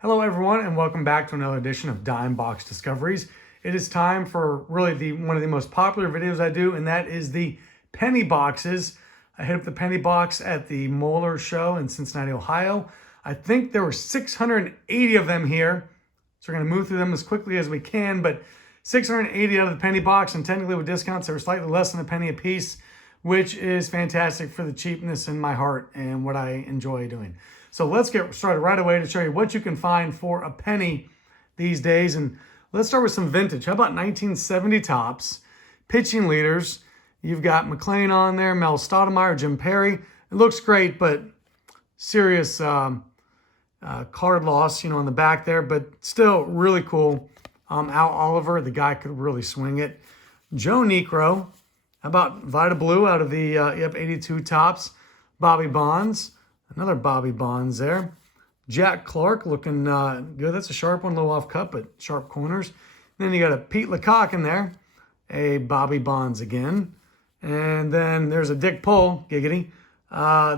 Hello everyone and welcome back to another edition of Dime Box Discoveries. It is time for really one of the most popular videos I do, and that is the penny boxes. I hit up the penny box at the Moeller show in Cincinnati, Ohio. I think there were 680 of them here. So we're going to move through them as quickly as we can, but 680 out of the penny box, and technically with discounts they were slightly less than a penny a piece, which is fantastic for the cheapness in my heart and what I enjoy doing. So let's get started right away to show you what you can find for a penny these days. And let's start with some vintage. How about 1970 Topps pitching leaders? You've got McLean on there, Mel Stoudemire, Jim Perry. It looks great, but serious card loss, on the back there, but still really cool. Al Oliver, the guy could really swing it. Joe Niekro. How about Vita Blue out of the 82 Topps? Bobby Bonds. Another Bobby Bonds there. Jack Clark looking good. That's a sharp one, low off cut, but sharp corners. Then you got a Pete Lecoq in there. A Bobby Bonds again. And then there's a Dick Pull, giggity.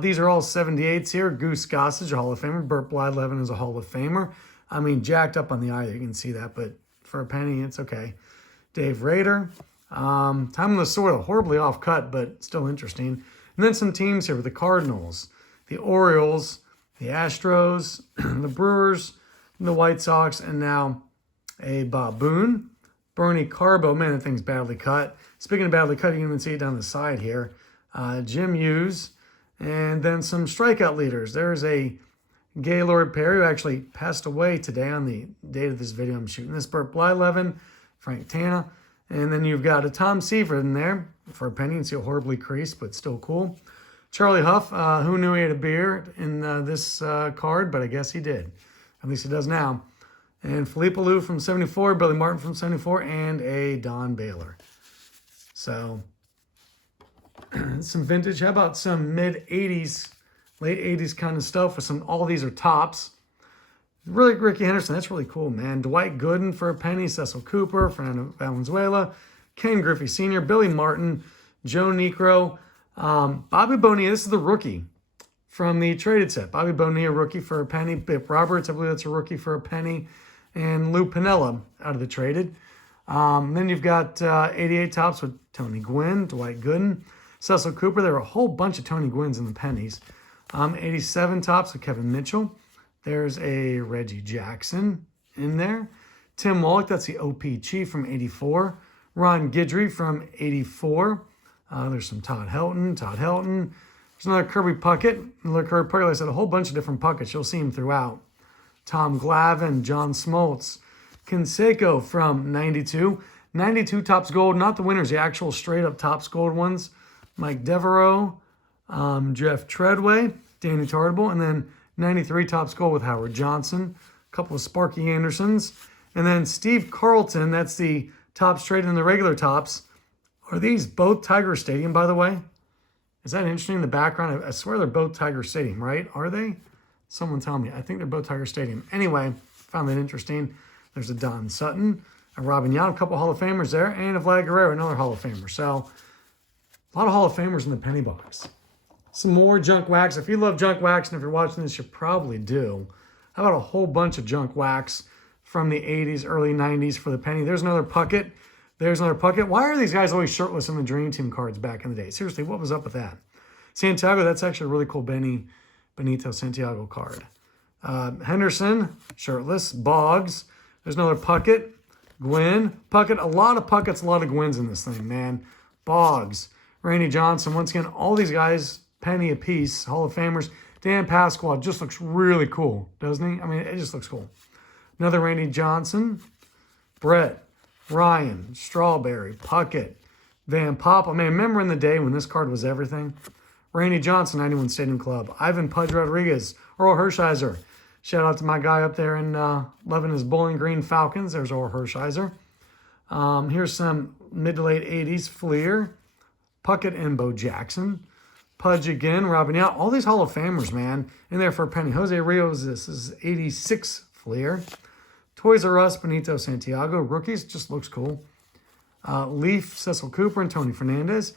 These are all 78s here. Goose Gossage, a Hall of Famer. Burt Blyleven is a Hall of Famer. I mean, jacked up on the eye, you can see that, but for a penny, it's okay. Dave Rader. Time on the Soil, horribly off cut, but still interesting. And then some teams here with the Cardinals, the Orioles, the Astros, the Brewers, the White Sox, and now a Bob Boone. Bernie Carbo, man, that thing's badly cut. Speaking of badly cut, you can even see it down the side here. Jim Hughes, and then some strikeout leaders. There's a Gaylord Perry, who actually passed away today on the date of this video I'm shooting this. Burt Blyleven, Frank Tana, and then you've got a Tom Seaver in there for a penny. You can see a horribly creased, but still cool. Charlie Huff, who knew he had a beard in this card, but I guess he did. At least he does now. And Philippe Alou from 74, Billy Martin from 74, and a Don Baylor. So, some vintage. How about some mid-80s, late 80s kind of stuff with some, all these are tops. Really, Ricky Henderson, that's really cool, man. Dwight Gooden for a penny, Cecil Cooper, Fernando Valenzuela, Ken Griffey Sr., Billy Martin, Joe Niekro, Bobby Bonilla, this is the rookie from the traded set. Bobby Bonilla, rookie for a penny. Bip Roberts, I believe that's a rookie for a penny. And Lou Piniella out of the traded. Then you've got 88 Topps with Tony Gwynn, Dwight Gooden, Cecil Cooper. There are a whole bunch of Tony Gwynns in the pennies. 87 Topps with Kevin Mitchell. There's a Reggie Jackson in there. Tim Wallach, that's the OP Chief from 84. Ron Guidry from 84. There's some Todd Helton. There's another Kirby Puckett. Another Kirby Puckett. Like I said, a whole bunch of different Pucketts. You'll see him throughout. Tom Glavine, John Smoltz. Canseco from 92. 92 Topps Gold, not the winners, the actual straight-up Topps Gold ones. Mike Devereaux, Jeff Treadway, Danny Tartable, and then 93 Topps Gold with Howard Johnson. A couple of Sparky Andersons. And then Steve Carlton, that's the Topps traded in the regular Topps. Are these both Tiger Stadium, by the way? Is that interesting in the background? I swear they're both Tiger Stadium, right? Are they? Someone tell me. I think they're both Tiger Stadium. Anyway, found that interesting. There's a Don Sutton, a Robin Yount, a couple Hall of Famers there, and a Vlad Guerrero, another Hall of Famer. So, a lot of Hall of Famers in the penny box. Some more junk wax. If you love junk wax, and if you're watching this, you probably do. How about a whole bunch of junk wax from the 80s, early 90s for the penny? There's another Puckett. There's another Puckett. Why are these guys always shirtless in the Dream Team cards back in the day? Seriously, what was up with that? Santiago, that's actually a really cool Benito Santiago card. Henderson, shirtless. Boggs. There's another Puckett. Gwynn. Puckett. A lot of Pucketts, a lot of Gwynns in this thing, man. Boggs. Randy Johnson. Once again, all these guys, penny apiece, Hall of Famers. Dan Pasquale just looks really cool, doesn't he? I mean, it just looks cool. Another Randy Johnson. Brett. Ryan, Strawberry, Puckett, Van Poppel. Man, remember in the day when this card was everything? Randy Johnson, 91 Stadium Club. Ivan Pudge Rodriguez, Earl Hershiser. Shout out to my guy up there in loving his Bowling Green Falcons. There's Earl Hershiser. Here's some mid to late 80s Fleer, Puckett and Bo Jackson. Pudge again, Robin Yount. All these Hall of Famers, man, in there for a penny. Jose Rios, this is 86 Fleer. Toys R Us, Benito Santiago. Rookies, just looks cool. Leaf, Cecil Cooper, and Tony Fernandez.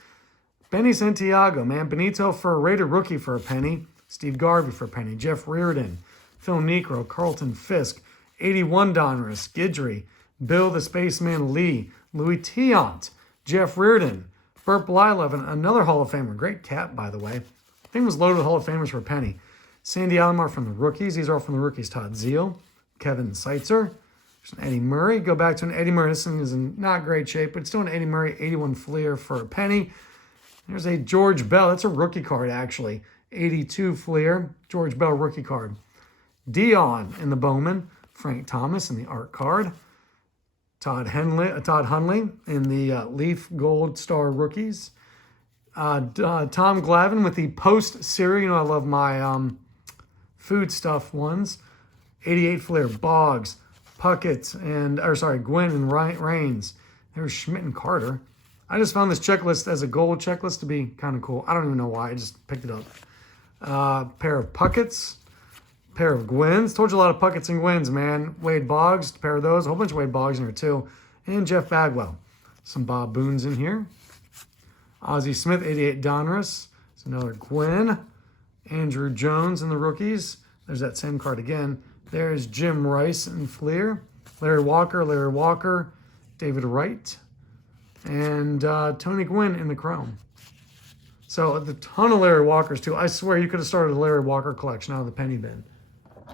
Benny Santiago, man. Benito for a rated rookie for a penny. Steve Garvey for a penny. Jeff Reardon. Phil Necro, Carlton Fisk, 81 Donruss, Guidry, Bill the Spaceman Lee, Louis Tiant, Jeff Reardon, Burt Blyleven, another Hall of Famer. Great cap, by the way. Thing was loaded with Hall of Famers for a penny. Sandy Alomar from the rookies. These are all from the rookies. Todd Zeal, Kevin Seitzer, there's an Eddie Murray. Go back to an Eddie Murray. This thing is in not great shape, but still an Eddie Murray 81 Fleer for a penny. There's a George Bell. That's a rookie card, actually. 82 Fleer. George Bell rookie card. Dion in the Bowman. Frank Thomas in the art card. Todd Hundley in the Leaf Gold Star rookies. Tom Glavine with the Post Cereal. You know I love my food stuff ones. 88 Fleer. Boggs, Puckett, Gwynn and Raines. There's Schmidt and Carter. I just found this checklist as a gold checklist to be kind of cool. I don't even know why. I just picked it up. Pair of Pucketts. Pair of Gwynns. Told you a lot of Pucketts and Gwynns, man. Wade Boggs, pair of those. A whole bunch of Wade Boggs in here, too. And Jeff Bagwell. Some Bob Boones in here. Ozzie Smith, 88 Donruss. There's another Gwynn. Andrew Jones in the rookies. There's that same card again. There's Jim Rice and Fleer. Larry Walker. David Wright. And Tony Gwynn in the chrome. So a ton of Larry Walkers, too. I swear you could have started a Larry Walker collection out of the penny bin.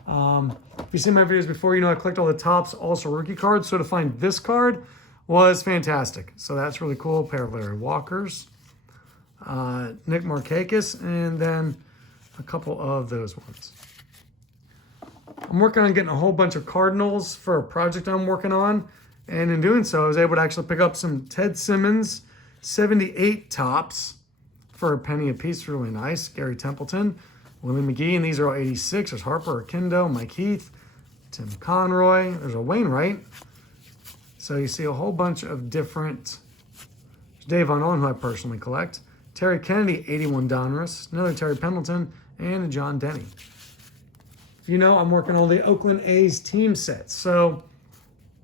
If you've seen my videos before, you know I collect all the Topps also rookie cards. So to find this card was fantastic. So that's really cool. A pair of Larry Walkers. Nick Markakis, and then a couple of those ones. I'm working on getting a whole bunch of Cardinals for a project I'm working on. And in doing so, I was able to actually pick up some Ted Simmons 78 Topps for a penny a piece. Really nice. Gary Templeton, Willie McGee, and these are all 86. There's Harper Akindo, Mike Heath, Tim Conroy. There's a Wainwright. So you see a whole bunch of different. Dave Von Owen, who I personally collect. Terry Kennedy, 81 Donruss. Another Terry Pendleton, and a John Denny. You know, I'm working on the Oakland A's team sets. So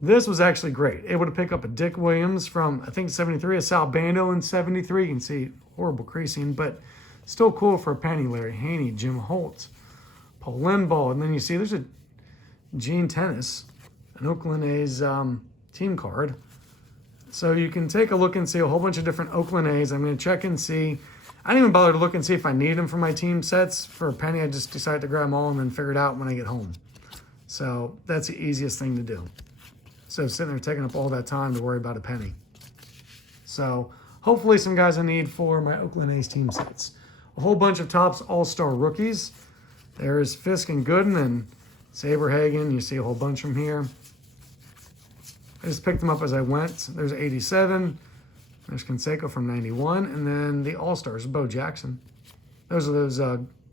this was actually great. Able to pick up a Dick Williams from, I think, 73, a Sal Bando in 73. You can see horrible creasing, but still cool for a penny. Larry Haney, Jim Holt, Paul Lindball. And then you see there's a Gene Tennis, an Oakland A's team card. So you can take a look and see a whole bunch of different Oakland A's. I'm going to check and see. I didn't even bother to look and see if I need them for my team sets. For a penny, I just decided to grab them all and then figure it out when I get home. So that's the easiest thing to do. So sitting there taking up all that time to worry about a penny. So hopefully some guys I need for my Oakland A's team sets. A whole bunch of Topps All-Star rookies. There's Fisk and Gooden and Saberhagen. You see a whole bunch from here. I just picked them up as I went. There's 87. There's Canseco from 91. And then the All-Stars, Bo Jackson. Those are those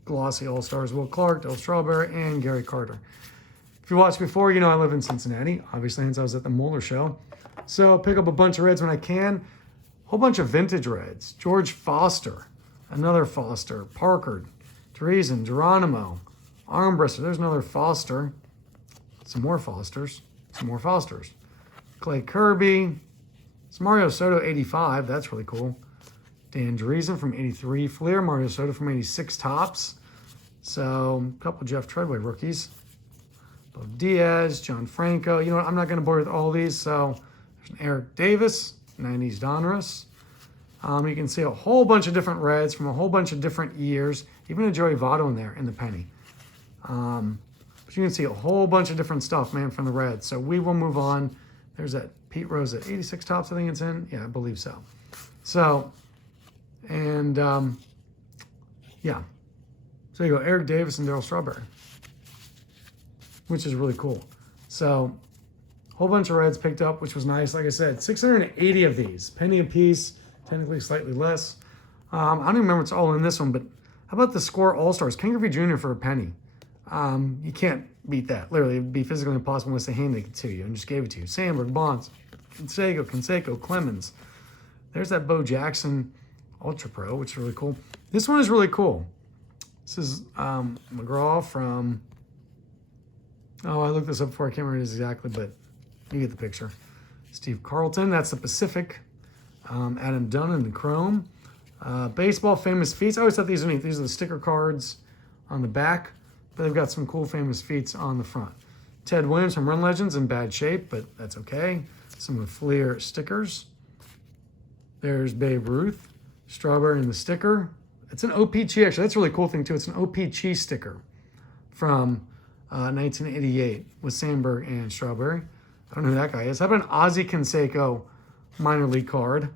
glossy All-Stars. Will Clark, Dale Strawberry, and Gary Carter. If you watched before, you know I live in Cincinnati, obviously, since I was at the Moeller show. So pick up a bunch of reds when I can. Whole bunch of vintage reds. George Foster, another Foster. Parker, Teresen, Geronimo, Armbruster. There's another Foster. Some more Fosters. Some more Fosters. Clay Kirby. It's Mario Soto 85. That's really cool. Dan Dreesen from 83 Fleer. Mario Soto from 86 Topps. So a couple Jeff Treadway rookies. Bo Diaz, John Franco. You know what? I'm not going to bore you with all these. So there's an Eric Davis, 90s Donruss. You can see a whole bunch of different reds from a whole bunch of different years. Even a Joey Votto in there in the penny. But you can see a whole bunch of different stuff, man, from the reds. So we will move on. There's that Pete Rose at 86 Topps, I think it's in. Yeah, I believe so. So, and yeah. So you go Eric Davis and Darryl Strawberry, which is really cool. So, whole bunch of reds picked up, which was nice. Like I said, 680 of these. Penny a piece, technically slightly less. I don't even remember what's all in this one, but how about the Score All-Stars? Ken Griffey Jr. for a penny. You can't beat that. Literally, it'd be physically impossible unless they handed it to you and just gave it to you. Sandberg, Bonds, Canseco, Clemens. There's that Bo Jackson Ultra Pro, which is really cool. This one is really cool. This is McGraw from... Oh, I looked this up before. I can't remember it exactly, but you get the picture. Steve Carlton, that's the Pacific. Adam Dunn in the Chrome. Baseball Famous Feats. I always thought these were neat. These are the sticker cards on the back. but they've got some cool famous feats on the front. Ted Williams from Run Legends in bad shape, but that's okay. Some of Fleer stickers. There's Babe Ruth. Strawberry in the sticker. It's an OPG, actually. That's a really cool thing, too. It's an OPG sticker from 1988 with Sandberg and Strawberry. I don't know who that guy is. How about an Ozzie Canseco minor league card?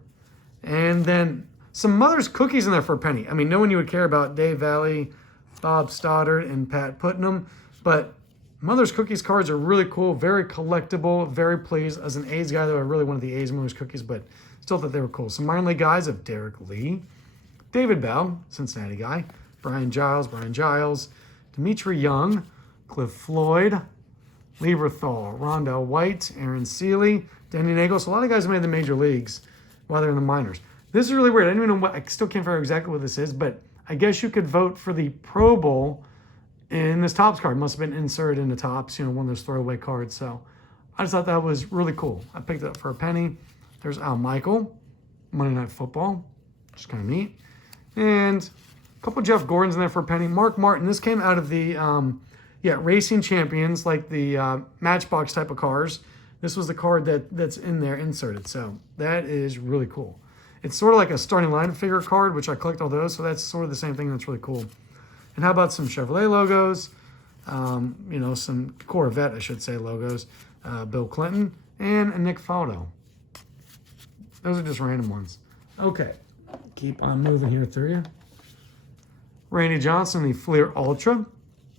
And then some Mother's Cookies in there for a penny. I mean, no one you would care about Dave Valley, Bob Stoddard, and Pat Putnam, but Mother's Cookies cards are really cool, very collectible, very pleased. As an A's guy, though, I really wanted the A's Mother's Cookies, but still thought they were cool. Some minor league guys of Derek Lee, David Bell, Cincinnati guy, Brian Giles, Dimitri Young, Cliff Floyd, Lieberthal, Rondell White, Aaron Seeley, Danny Nagel. So a lot of guys made the major leagues while they're in the minors. This is really weird. I don't even know what, I still can't figure out exactly what this is, but I guess you could vote for the Pro Bowl in this Topps card. Must have been inserted into Topps, one of those throwaway cards. So I just thought that was really cool. I picked it up for a penny. There's Al Michael, Monday Night Football, just kind of neat. And a couple Jeff Gordons in there for a penny. Mark Martin, this came out of the Racing Champions, like the Matchbox type of cars. This was the card that's in there inserted. So that is really cool. It's sort of like a starting line figure card, which I collect all those. So that's sort of the same thing. That's really cool. And how about some Chevrolet logos? Some Corvette, I should say, logos. Bill Clinton and a Nick Faldo. Those are just random ones. Okay, keep on moving here through you. Randy Johnson, the Fleer Ultra.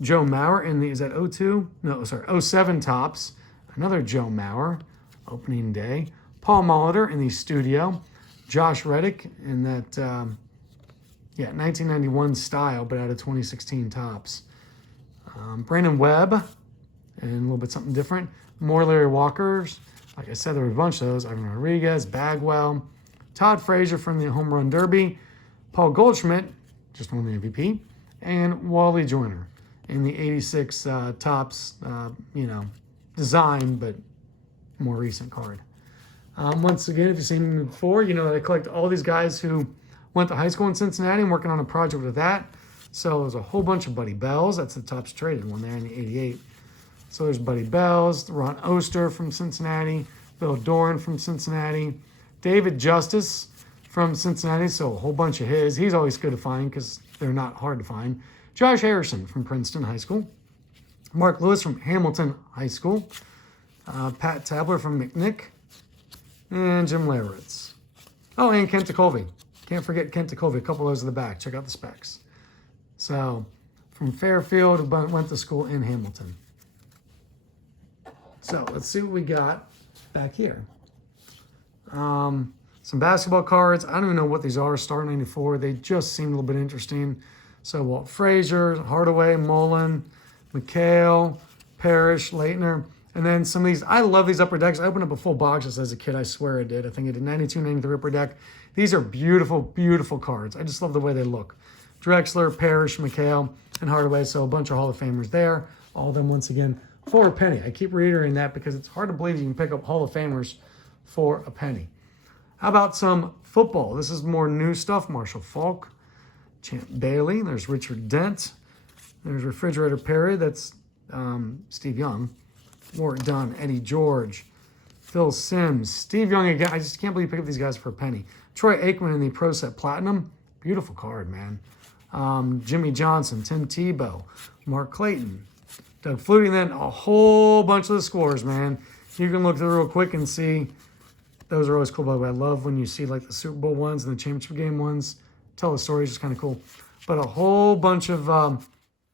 Joe Mauer in the, is that 02? No, sorry, 07 Topps. Another Joe Mauer, opening day. Paul Molitor in the Studio. Josh Reddick in that, 1991 style, but out of 2016 Topps. Brandon Webb, and a little bit something different. More Larry Walkers. Like I said, there were a bunch of those. Ivan Rodriguez, Bagwell, Todd Frazier from the Home Run Derby, Paul Goldschmidt, just won the MVP, and Wally Joyner in the 86 Topps, design, but more recent card. Once again, if you've seen me before, you know that I collect all these guys who went to high school in Cincinnati. I'm working on a project with that. So there's a whole bunch of Buddy Bells. That's the Topps traded one there in the 88. So there's Buddy Bells, Ron Oster from Cincinnati, Bill Doran from Cincinnati, David Justice from Cincinnati, so a whole bunch of his. He's always good to find because they're not hard to find. Josh Harrison from Princeton High School, Mark Lewis from Hamilton High School, Pat Tabler from McNick, and Jim Leritz. Oh, and Kent Tekulve. Can't forget Kent Tekulve. A couple of those in the back. Check out the specs. So from Fairfield, went to school in Hamilton. So let's see what we got back here. Some basketball cards. I don't even know what these are. Star 94. They just seem a little bit interesting. So Walt Frazier, Hardaway, Mullen, McHale, Parrish, Leitner. And then some of these. I love these upper decks. I opened up a full box as a kid. I swear I did. I think I did 92, 93 upper deck. These are beautiful, beautiful cards. I just love the way they look. Drexler, Parrish, McHale, and Hardaway. So a bunch of Hall of Famers there. All of them, once again, for a penny. I keep reiterating that because it's hard to believe you can pick up Hall of Famers for a penny. How about some football? This is more new stuff. Marshall Faulk, Champ Bailey. There's Richard Dent. There's Refrigerator Perry. That's Steve Young. Warwick Dunn, Eddie George, Phil Simms, Steve Young again. I just can't believe you pick up these guys for a penny. Troy Aikman in the Pro Set Platinum. Beautiful card, man. Jimmy Johnson, Tim Tebow, Mark Clayton, Doug Flutie, and then a whole bunch of the scores, man. You can look through real quick and see. Those are always cool, by the way. I love when you see like the Super Bowl ones and the championship game ones. Tell the stories, just kind of cool. But a whole bunch of,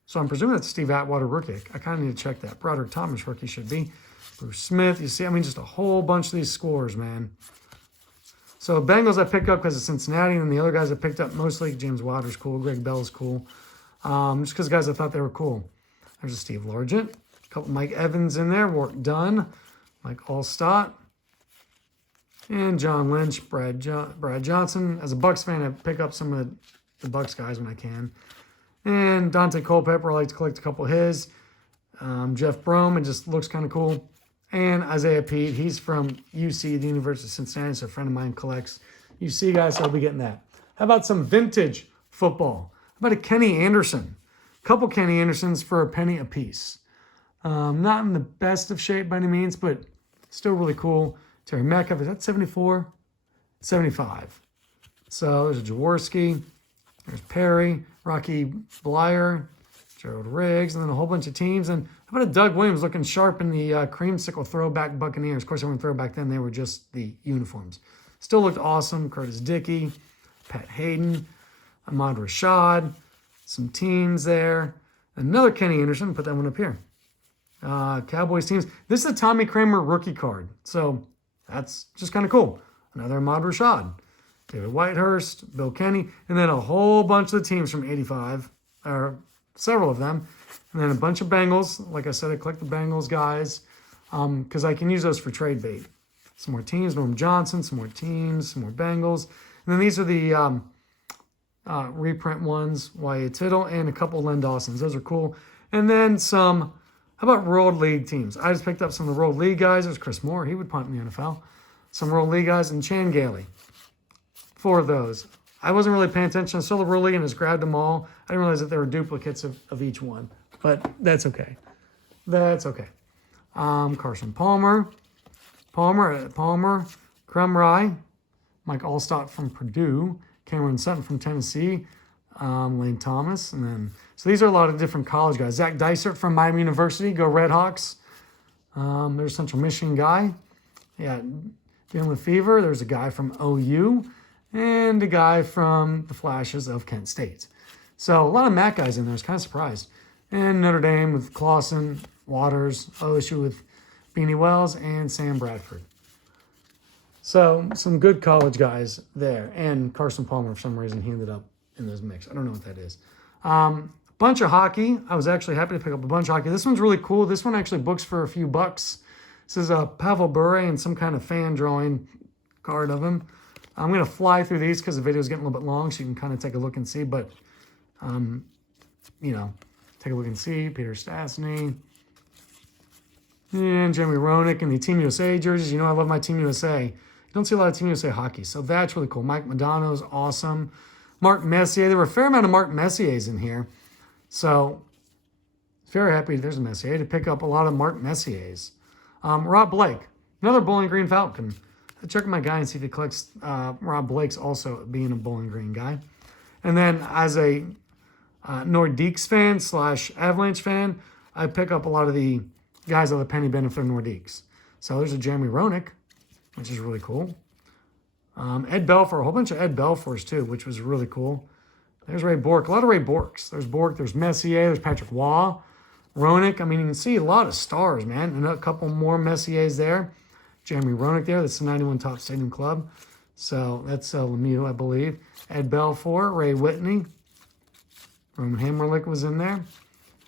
so I'm presuming that's Steve Atwater rookie. I kind of need to check that. Broderick Thomas rookie should be. Bruce Smith, you see, I mean, just a whole bunch of these scores, man. So Bengals I picked up because of Cincinnati, and then the other guys I picked up mostly, James Wilder's cool, Greg Bell's cool. Just because guys I thought they were cool. There's a Steve Largent, a couple Mike Evans in there, Warwick Dunn, Mike Allstott, and John Lynch, Brad Johnson. As a Bucks fan, I pick up some of the Bucks guys when I can. And Dante Culpepper, I like to collect a couple of his. Jeff Brome, it just looks kind of cool. And Isaiah Pete, he's from UC, the University of Cincinnati, so a friend of mine collects UC guys, so I'll be getting that. How about some vintage football? How about a Kenny Anderson? Couple Kenny Andersons for a penny a piece. Not in the best of shape by any means, but still really cool. Terry Metcalf, is that 74? 75. So there's a Jaworski, there's Perry, Rocky Blyer, Gerald Riggs, and then a whole bunch of teams. And how about a Doug Williams looking sharp in the creamsicle throwback Buccaneers? Of course, everyone throwback then, they were just the uniforms. Still looked awesome. Curtis Dickey, Pat Hayden, Ahmad Rashad, some teams there. Another Kenny Anderson, put that one up here. Cowboys teams. This is a Tommy Kramer rookie card. So that's just kind of cool. Another Ahmad Rashad, David Whitehurst, Bill Kenny, and then a whole bunch of the teams from 85, or several of them. And then a bunch of Bengals. Like I said, I collect the Bengals guys because I can use those for trade bait. Some more teams, Norm Johnson, some more teams, some more Bengals. And then these are the reprint ones, Wyatt Tittle, and a couple Len Dawsons. Those are cool. And then some, how about World League teams? I just picked up some of the World League guys. There's Chris Moore. He would punt in the NFL. Some World League guys, and Chan Gailey. 4 of those. I wasn't really paying attention. I saw the World League and just grabbed them all. I didn't realize that there were duplicates of each one. But that's okay. That's okay. Carson Palmer, Krumrie, Mike Allstott from Purdue, Cameron Sutton from Tennessee, Lane Thomas, and then, so these are a lot of different college guys. Zach Dysert from Miami University, go Redhawks. There's Central Michigan guy. Yeah, dealing with fever. There's a guy from OU and a guy from the Flashes of Kent State. So a lot of MAC guys in there. I was kind of surprised. And Notre Dame with Clausen, Waters, OSU with Beanie Wells, and Sam Bradford. So some good college guys there. And Carson Palmer, for some reason, he ended up in this mix. I don't know what that is. Bunch of hockey. I was actually happy to pick up a bunch of hockey. This one's really cool. This one actually books for a few bucks. This is a Pavel Bure and some kind of fan drawing card of him. I'm going to fly through these because the video is getting a little bit long, so you can kind of take a look and see. But, take a look and see. Peter Stastny. And Jeremy Roenick in the Team USA jerseys. You know I love my Team USA. You don't see a lot of Team USA hockey, so that's really cool. Mike Modano is awesome. Mark Messier. There were a fair amount of Mark Messiers in here. So, very happy, there's a Messier, to pick up a lot of Mark Messiers. Rob Blake, another Bowling Green Falcon. I'll check with my guy and see if he collects Rob Blake's also being a Bowling Green guy. And then as a Nordiques fan / Avalanche fan, I pick up a lot of the guys on the penny bin if they're Nordiques. So there's a Jeremy Roenick, which is really cool. Ed Belfour, a whole bunch of Ed Belfours too, which was really cool. There's Ray Bork, a lot of Ray Borks. There's Bork, there's Messier, there's Patrick Waugh, Roenick. I mean, you can see a lot of stars, man. And a couple more Messiers there. Jeremy Roenick there, that's the 91 Top Stadium Club. So that's Lemieux, I believe. Ed Belfour, Ray Whitney. Roman Hammerlick was in there.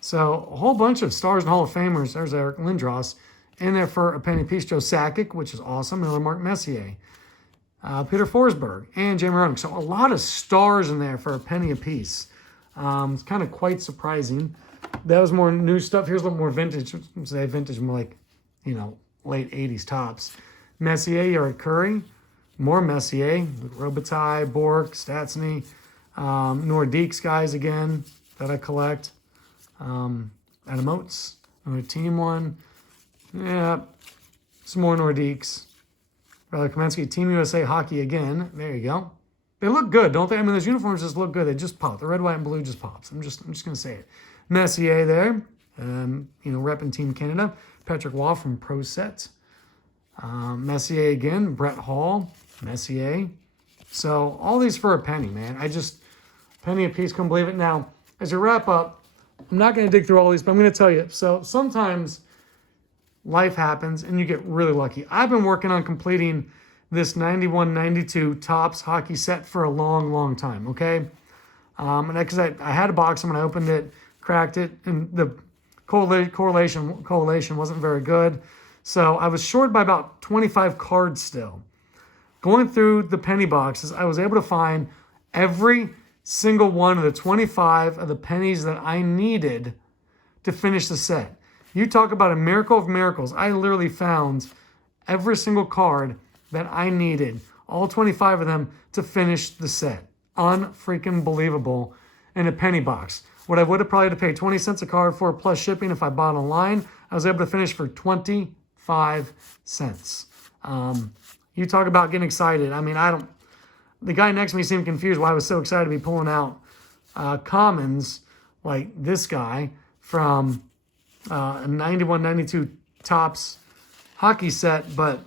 So a whole bunch of stars and Hall of Famers. There's Eric Lindros in there for a penny piece. Joe Sakic, which is awesome. Another Mark Messier. Peter Forsberg and Jamie Roenick. So a lot of stars in there for a penny a piece. It's kind of quite surprising. That was more new stuff. Here's a little more vintage. Say vintage, more like, late 80s tops. Messier, Eric Curry. More Messier. Robitaille, Bork, Stastny. Nordiques guys again that I collect. Adam Oates, another team one. Yeah, some more Nordiques. Brother Kamensky, Team USA hockey again. There you go. They look good, don't they? I mean, those uniforms just look good. They just pop. The red, white, and blue just pops. I'm just gonna say it. Messier there. Repping Team Canada. Patrick Waugh from Pro Set. Messier again. Brett Hall. Messier. So all these for a penny, man. Penny a piece, couldn't believe it. Now, as we wrap up, I'm not going to dig through all these, but I'm going to tell you. So sometimes life happens and you get really lucky. I've been working on completing this 91-92 Topps hockey set for a long, long time, okay? And because I had a box when I opened it, cracked it, and the correlation wasn't very good. So I was short by about 25 cards still. Going through the penny boxes, I was able to find every single one of the 25 of the pennies that I needed to finish the set. You talk about a miracle of miracles. I literally found every single card that I needed, all 25 of them, to finish the set. Unfreaking believable in a penny box. What I would have probably had to pay 20 cents a card for plus shipping if I bought online, I was able to finish for 25 cents. You talk about getting excited. I mean, the guy next to me seemed confused why I was so excited to be pulling out commons like this guy from a 91-92 Topps hockey set, but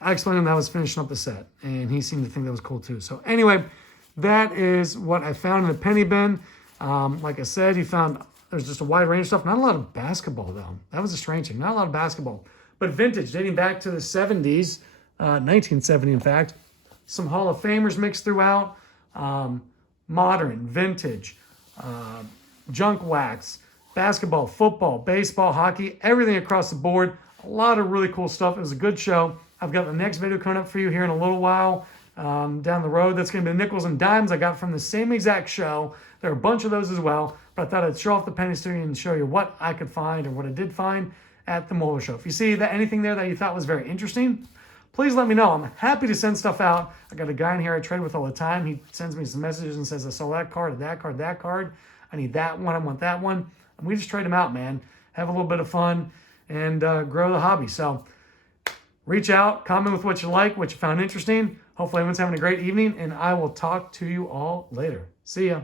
I explained to him that I was finishing up the set, and he seemed to think that was cool too. So anyway, that is what I found in the penny bin. Like I said, there's just a wide range of stuff. Not a lot of basketball, though. That was a strange thing. Not a lot of basketball. But vintage, dating back to the 70s, 1970 in fact. Some Hall of Famers mixed throughout. Modern, vintage, junk wax, basketball, football, baseball, hockey, everything across the board. A lot of really cool stuff. It was a good show. I've got the next video coming up for you here in a little while down the road. That's going to be the nickels and dimes I got from the same exact show. There are a bunch of those as well, but I thought I'd show off the penny studio and show you what I could find or what I did find at the Moeller show. If you see anything there that you thought was very interesting, please let me know. I'm happy to send stuff out. I got a guy in here I trade with all the time. He sends me some messages and says, I saw that card, that card, that card. I need that one. I want that one. And we just trade them out, man. Have a little bit of fun and grow the hobby. So reach out, comment with what you like, what you found interesting. Hopefully everyone's having a great evening, and I will talk to you all later. See ya.